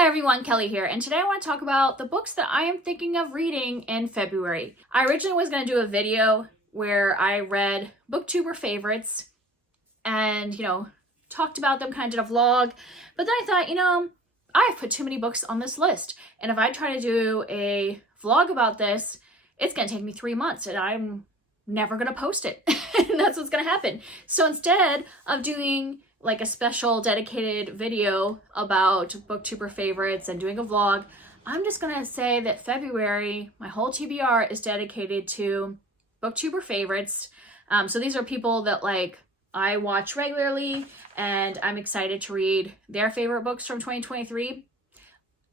Hi everyone, Kelly here, and today I want to talk about the books that I am thinking of reading in February. I originally was going to do a video where I read booktuber favorites and, talked about them, kind of did a vlog, but then I thought, I've put too many books on this list, and if I try to do a vlog about this, it's going to take me 3 months, and I'm never going to post it, and that's what's going to happen. So instead of doing like a special dedicated video about booktuber favorites and doing a vlog, I'm just gonna say that February, my whole TBR is dedicated to booktuber favorites. So these are people that I watch regularly, and I'm excited to read their favorite books from 2023.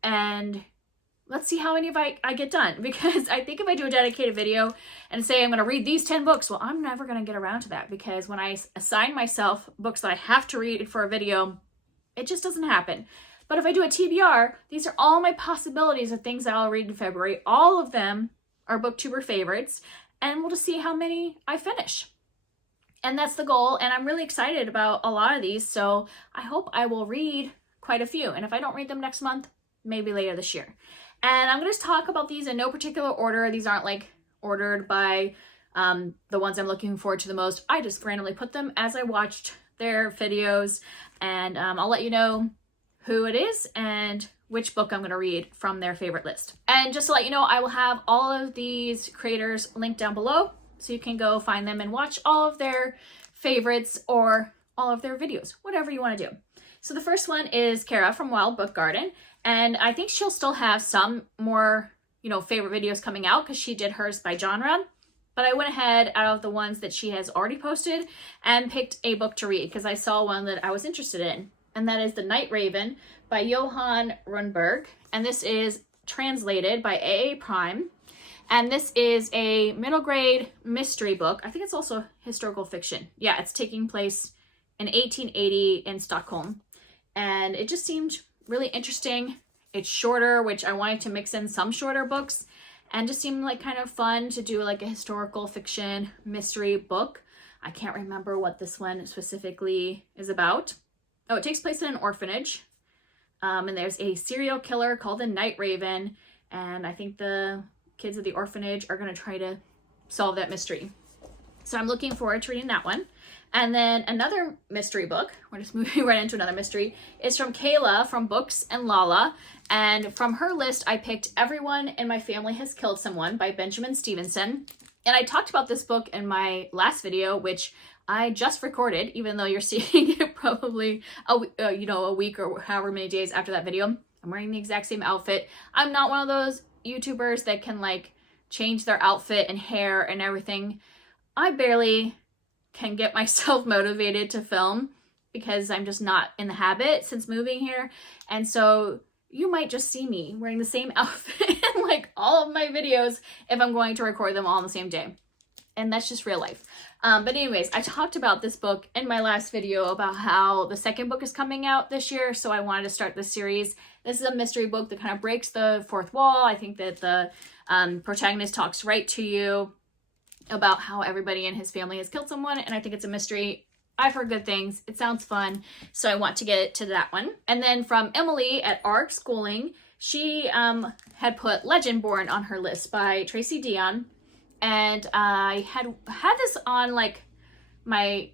And let's see how many of I get done, because I think if I do a dedicated video and say I'm going to read these 10 books, well, I'm never going to get around to that, because when I assign myself books that I have to read for a video, it just doesn't happen. But if I do a TBR, these are all my possibilities of things that I'll read in February. All of them are booktuber favorites, and we'll just see how many I finish. And that's the goal, and I'm really excited about a lot of these, so I hope I will read quite a few. And if I don't read them next month, maybe later this year. And I'm going to talk about these in no particular order. These aren't ordered by the ones I'm looking forward to the most. I just randomly put them as I watched their videos, and I'll let you know who it is and which book I'm going to read from their favorite list. And just to let you know, I will have all of these creators linked down below, so you can go find them and watch all of their favorites or all of their videos, whatever you want to do. So the first one is Kara from Wild Book Garden. And I think she'll still have some more, favorite videos coming out, because she did hers by genre. But I went ahead out of the ones that she has already posted and picked a book to read, because I saw one that I was interested in. And that is The Night Raven by Johan Rundberg. And this is translated by A.A. Prime. And this is a middle grade mystery book. I think it's also historical fiction. Yeah, it's taking place in 1880 in Stockholm. And it just seemed really interesting. It's shorter, which I wanted to mix in some shorter books, and just seemed kind of fun to do a historical fiction mystery book. I can't remember what this one specifically is about. Oh, it takes place in an orphanage, and there's a serial killer called the Night Raven, and I think the kids of the orphanage are going to try to solve that mystery. So I'm looking forward to reading that one. And then another mystery book, we're just moving right into another mystery, is from Kayla from Books and Lala. And from her list, I picked Everyone in My Family Has Killed Someone by Benjamin Stevenson. And I talked about this book in my last video, which I just recorded, even though you're seeing it probably a week or however many days after that video. I'm wearing the exact same outfit. I'm not one of those YouTubers that can change their outfit and hair and everything. I barely can get myself motivated to film, because I'm just not in the habit since moving here. And so you might just see me wearing the same outfit in all of my videos if I'm going to record them all on the same day. And that's just real life. But anyways, I talked about this book in my last video about how the second book is coming out this year. So I wanted to start this series. This is a mystery book that kind of breaks the fourth wall. I think that the protagonist talks right to you about how everybody in his family has killed someone, and I think it's a mystery. I've heard good things. It sounds fun, so I want to get to that one. And then from Emily at ARC Schooling, she had put Legend Born on her list by Tracy Dion, and I had this on my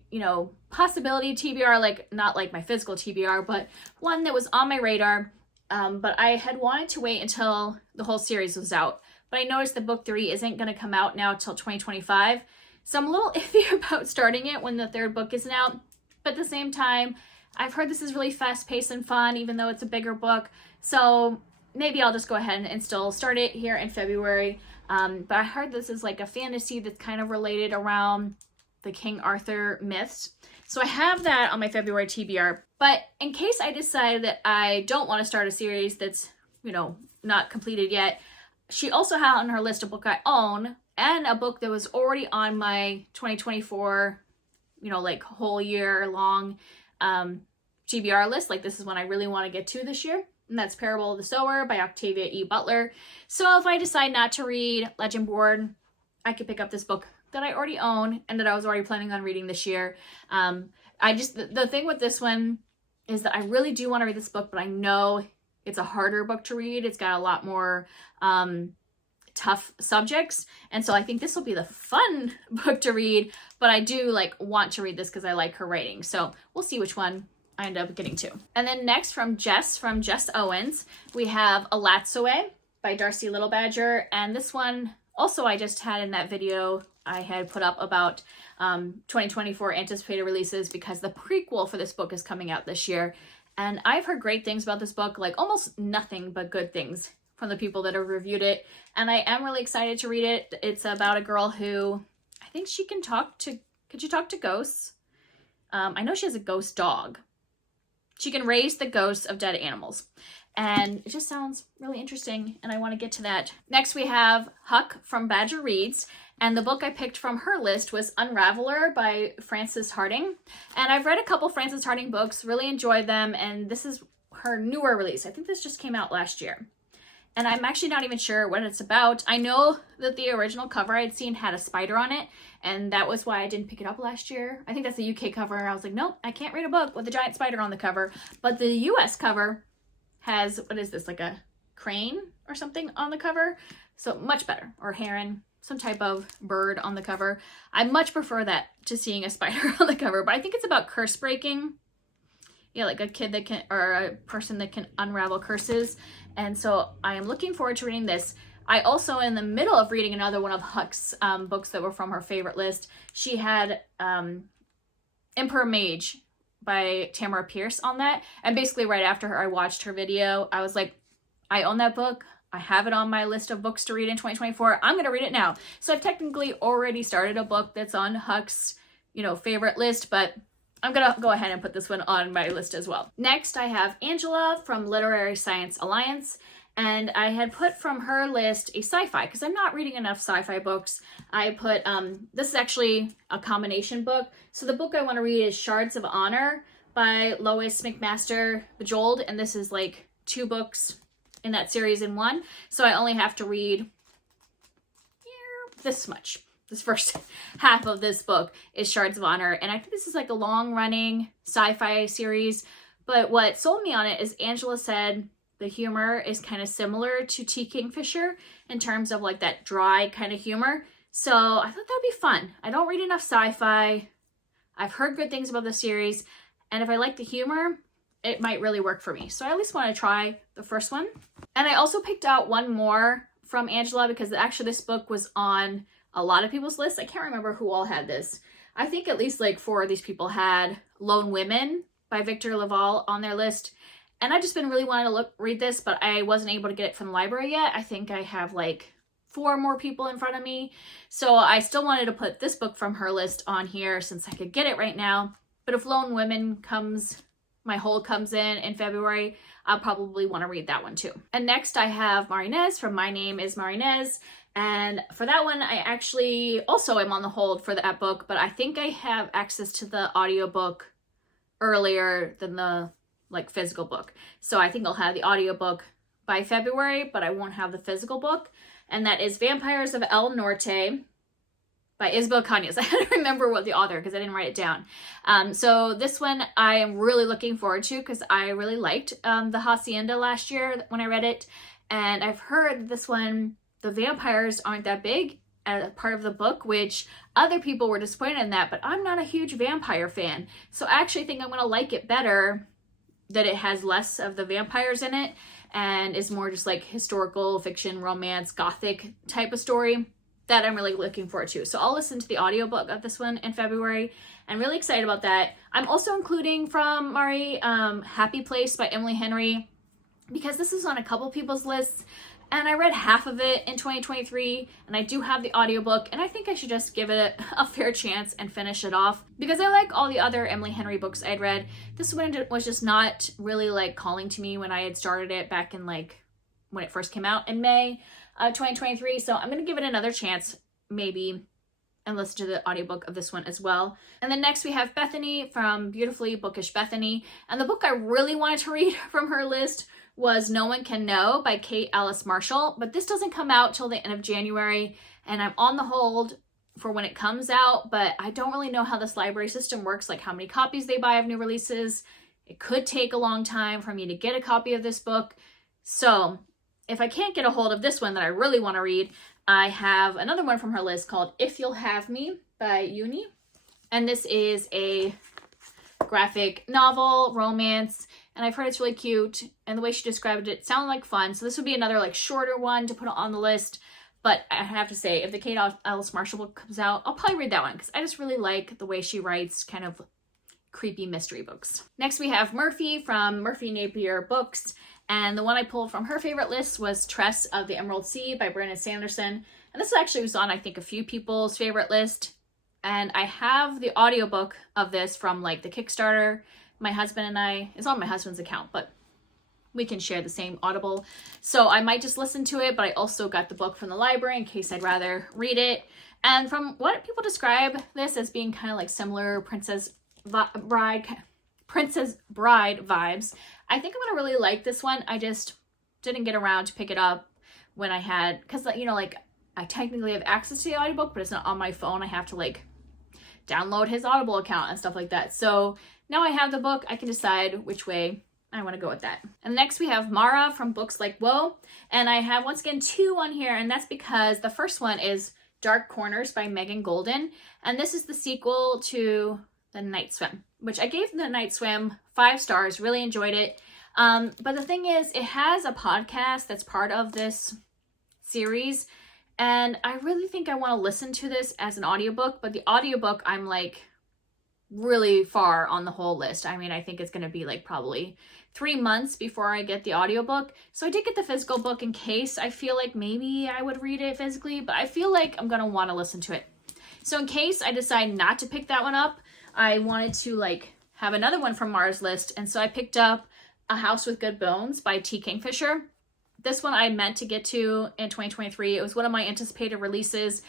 possibility TBR, not my physical TBR, but one that was on my radar. But I had wanted to wait until the whole series was out. But I noticed that book 3 isn't going to come out now till 2025. So I'm a little iffy about starting it when the third book isn't out. But at the same time, I've heard this is really fast-paced and fun, even though it's a bigger book. So maybe I'll just go ahead and still start it here in February. But I heard this is a fantasy that's kind of related around the King Arthur myths. So I have that on my February TBR. But in case I decide that I don't want to start a series that's, not completed yet, she also had on her list a book I own and a book that was already on my 2024, whole year long TBR list. This is one I really want to get to this year. And that's Parable of the Sower by Octavia E. Butler. So if I decide not to read Legend Born, I could pick up this book that I already own and that I was already planning on reading this year. The thing with this one is that I really do want to read this book, but I know it's a harder book to read. It's got a lot more tough subjects, and so I think this will be the fun book to read, but I do like want to read this because I like her writing, so we'll see which one I end up getting to. And then next from JessOwens, we have Alatsoe by Darcy Little Badger, and this one also I just had in that video I had put up about 2024 anticipated releases, because the prequel for this book is coming out this year, and I've heard great things about this book, like almost nothing but good things from the people that have reviewed it, and I am really excited to read it. It's about a girl who, I think she can talk to, could she talk to ghosts? I know she has a ghost dog. She can raise the ghosts of dead animals, and it just sounds really interesting, and I want to get to that. Next we have Huck from Badger Reads, and the book I picked from her list was Unraveler by Frances Harding, and I've read a couple Frances Harding books, really enjoyed them, and this is her newer release. I think this just came out last year. And I'm actually not even sure what it's about. I know that the original cover I'd seen had a spider on it, and that was why I didn't pick it up last year. I think that's the UK cover. I was like, nope, I can't read a book with a giant spider on the cover. But the US cover has, what is this, like a crane or something on the cover? So much better. Or heron, some type of bird on the cover. I much prefer that to seeing a spider on the cover, but I think it's about curse breaking. Yeah, like a kid that can, or a person that can unravel curses. And so I am looking forward to reading this. I also, in the middle of reading another one of Huck's books that were from her favorite list, she had Emperor Mage by Tamara Pierce on that. And basically right after her, I watched her video. I was like, I own that book. I have it on my list of books to read in 2024. I'm going to read it now. So I've technically already started a book that's on Huck's, favorite list, but I'm gonna go ahead and put this one on my list as well. Next, I have Angela from Literary Science Alliance, and I had put from her list a sci-fi, because I'm not reading enough sci-fi books. I put, this is actually a combination book. So the book I want to read is Shards of Honor by Lois McMaster Bejeweled, and this is like 2 books in that series in one. So I only have to read this much. This first half of this book is Shards of Honor, and I think this is like a long-running sci-fi series, but what sold me on it is Angela said the humor is kind of similar to T. Kingfisher in terms of like that dry kind of humor, so I thought that would be fun. I don't read enough sci-fi. I've heard good things about the series, and if I like the humor, it might really work for me, so I at least want to try the first one. And I also picked out one more from Angela, because actually this book was on a lot of people's lists. I can't remember who all had this. I think at least like 4 of these people had Lone Women by Victor Laval on their list. And I've just been really wanting to read this, but I wasn't able to get it from the library yet. I think I have like 4 more people in front of me. So I still wanted to put this book from her list on here since I could get it right now. But if Lone Women comes, my hold comes in February, I'll probably want to read that one too. And next I have Marinez from My Name is Marinez. And for that one, I actually also am on the hold for that book, but I think I have access to the audiobook earlier than the physical book. So I think I'll have the audiobook by February, but I won't have the physical book. And that is Vampires of El Norte by Isabel Cañas. I had to remember what the author, because I didn't write it down. So this one I am really looking forward to, because I really liked The Hacienda last year when I read it. And I've heard this one, the vampires aren't that big as part of the book, which other people were disappointed in that, but I'm not a huge vampire fan. So I actually think I'm going to like it better that it has less of the vampires in it and is more just like historical fiction, romance, gothic type of story that I'm really looking forward to. So I'll listen to the audiobook of this one in February. I'm really excited about that. I'm also including from Mari, Happy Place by Emily Henry, because this is on a couple people's lists. And I read half of it in 2023, and I do have the audiobook, and I think I should just give it a fair chance and finish it off, because I like all the other Emily Henry books I'd read. This one was just not really like calling to me when I had started it back in when it first came out in May 2023, so I'm going to give it another chance maybe and listen to the audiobook of this one as well. And then next we have Bethany from Beautifully Bookish Bethany, and the book I really wanted to read from her list was No One Can Know by Kate Alice Marshall, but this doesn't come out till the end of January, and I'm on the hold for when it comes out, but I don't really know how this library system works, like how many copies they buy of new releases. It could take a long time for me to get a copy of this book, So if I can't get a hold of this one that I really want to read, I have another one from her list called If You'll Have Me by Uni. And this is a graphic novel, romance, and I've heard it's really cute. And the way she described it sounded like fun. So this would be another like shorter one to put on the list. But I have to say, if the Kate Ellis Marshall book comes out, I'll probably read that one because I just really like the way she writes kind of creepy mystery books. Next we have Murphy from Murphy Napier Books. And the one I pulled from her favorite list was Tress of the Emerald Sea by Brandon Sanderson. And this actually was on, I think, a few people's favorite list. And I have the audiobook of this from like the Kickstarter. My husband and I, it's on my husband's account, but we can share the same Audible. So I might just listen to it, but I also got the book from the library in case I'd rather read it. And from what people describe this as being kind of like similar Princess Bride vibes, I think I'm gonna really like this one. I just didn't get around to pick it up when I had, because you know, like I technically have access to the audiobook, but it's not on my phone. I have to like download his Audible account and stuff like that. So now I have the book, I can decide which way I want to go with that. And next we have Mara from Books Like Whoa. And I have once again 2 on here, and that's because the first one is Dark Corners by Megan Golden. And this is the sequel to The Night Swim, which I gave The Night Swim 5 stars, really enjoyed it. But the thing is, it has a podcast that's part of this series. And I really think I want to listen to this as an audiobook, but the audiobook, I'm like really far on the whole list. I mean, I think it's going to be like probably 3 months before I get the audiobook. So I did get the physical book in case I feel like maybe I would read it physically, but I feel like I'm going to want to listen to it. So in case I decide not to pick that one up, I wanted to like have another one from Mara's list. And so I picked up A House with Good Bones by T. Kingfisher. This one I meant to get to in 2023. It was one of my anticipated releases,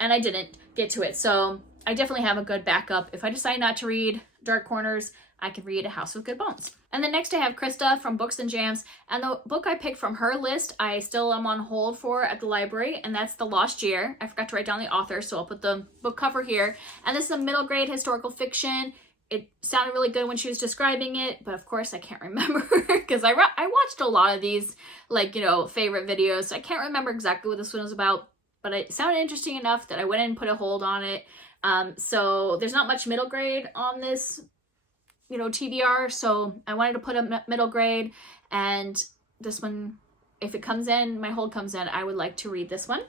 and I didn't get to it. So I definitely have a good backup. If I decide not to read Dark Corners, I can read A House with Good Bones. And then next I have Krista from Books and Jams. And the book I picked from her list, I still am on hold for at the library, and that's The Lost Year. I forgot to write down the author, so I'll put the book cover here. And this is a middle grade historical fiction. It sounded really good when she was describing it, but of course I can't remember because I watched a lot of these, like, you know, favorite videos. So I can't remember exactly what this one was about, but it sounded interesting enough that I went and put a hold on it. So there's not much middle grade on this, you know, TBR. So I wanted to put a middle grade, and this one, if it comes in, my hold comes in, I would like to read this one.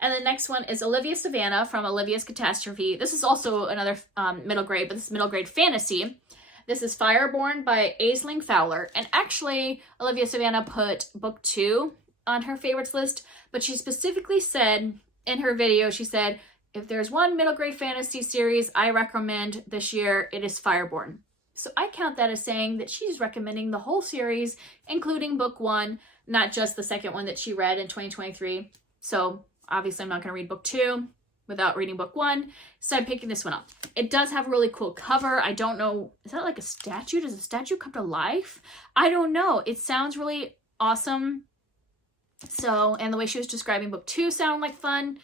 And the next one is Olivia Savannah from Olivia's Catastrophe. This is also another middle grade, but this is middle grade fantasy. This is Fireborn by Aisling Fowler. And actually, Olivia Savannah put book 2 on her favorites list, but she specifically said in her video, she said, if there's one middle grade fantasy series I recommend this year, it is Fireborn. So I count that as saying that she's recommending the whole series, including book 1, not just the second one that she read in 2023. So obviously, I'm not going to read book 2 without reading book 1, so I'm picking this one up. It does have a really cool cover. I don't know, is that like a statue? Does a statue come to life? I don't know. It sounds really awesome. So, and the way she was describing book 2 sounded like fun.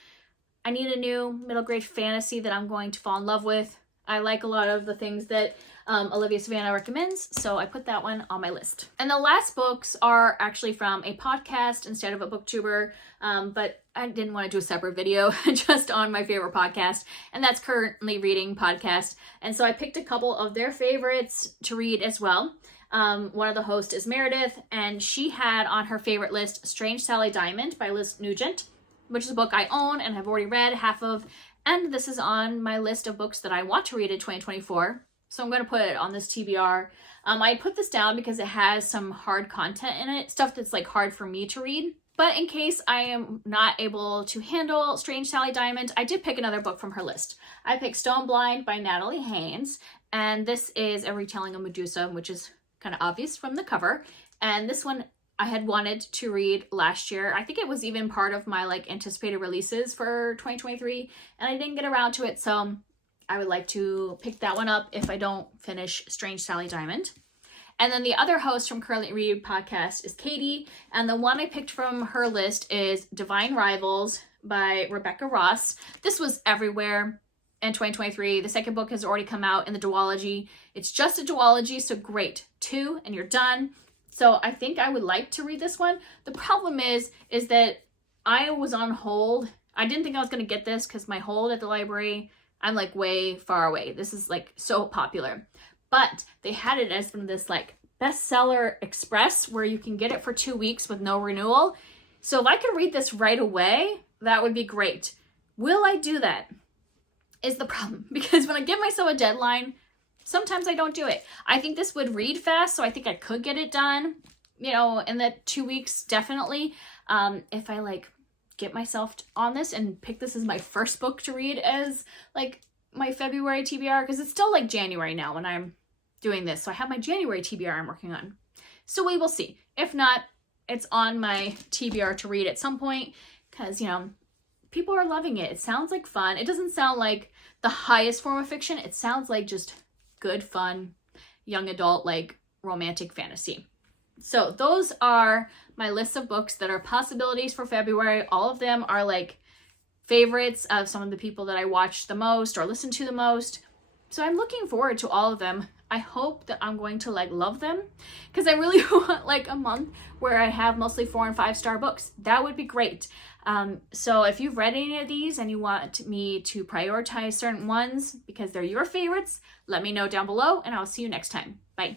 I need a new middle grade fantasy that I'm going to fall in love with. I like a lot of the things that Olivia Savannah recommends, so I put that one on my list. And the last books are actually from a podcast instead of a booktuber, but I didn't want to do a separate video just on my favorite podcast, and that's Currently Reading Podcast. And so I picked a couple of their favorites to read as well. One of the hosts is Meredith, and she had on her favorite list Strange Sally Diamond by Liz Nugent, which is a book I own and have already read half of, and this is on my list of books that I want to read in 2024. So I'm going to put it on this TBR. I put this down because it has some hard content in it, stuff that's like hard for me to read. But in case I am not able to handle Strange Sally Diamond, I did pick another book from her list. I picked Stone Blind by Natalie Haynes, and this is a retelling of Medusa, which is kind of obvious from the cover. And this one I had wanted to read last year. I think it was even part of my like anticipated releases for 2023, and I didn't get around to it, so I would like to pick that one up if I don't finish Strange Sally Diamond. And then the other host from Currently Read Podcast is Katie, and the one I picked from her list is Divine Rivals by Rebecca Ross. This was everywhere in 2023. The second book has already come out in the duology. It's just a duology, so great. 2 and you're done. So I think I would like to read this one. The problem is that I was on hold. I didn't think I was going to get this because my hold at the library, I'm like way far away. This is like so popular. But they had it as from this like bestseller express where you can get it for 2 weeks with no renewal. So if I could read this right away, that would be great. Will I do that? Is the problem. Because when I give myself a deadline, sometimes I don't do it. I think this would read fast, so I think I could get it done, you know, in the 2 weeks, definitely. If I like get myself on this and pick this as my first book to read as like my February TBR, because it's still like January now when I'm doing this. So I have my January TBR I'm working on. So we will see. If not, it's on my TBR to read at some point because, you know, people are loving it. It sounds like fun. It doesn't sound like the highest form of fiction. It sounds like just good, fun, young adult, like romantic fantasy. So those are my list of books that are possibilities for February. All of them are like favorites of some of the people that I watch the most or listen to the most. So I'm looking forward to all of them. I hope that I'm going to like love them because I really want like a month where I have mostly 4 and 5 star books. That would be great. So if you've read any of these and you want me to prioritize certain ones because they're your favorites, let me know down below and I'll see you next time. Bye.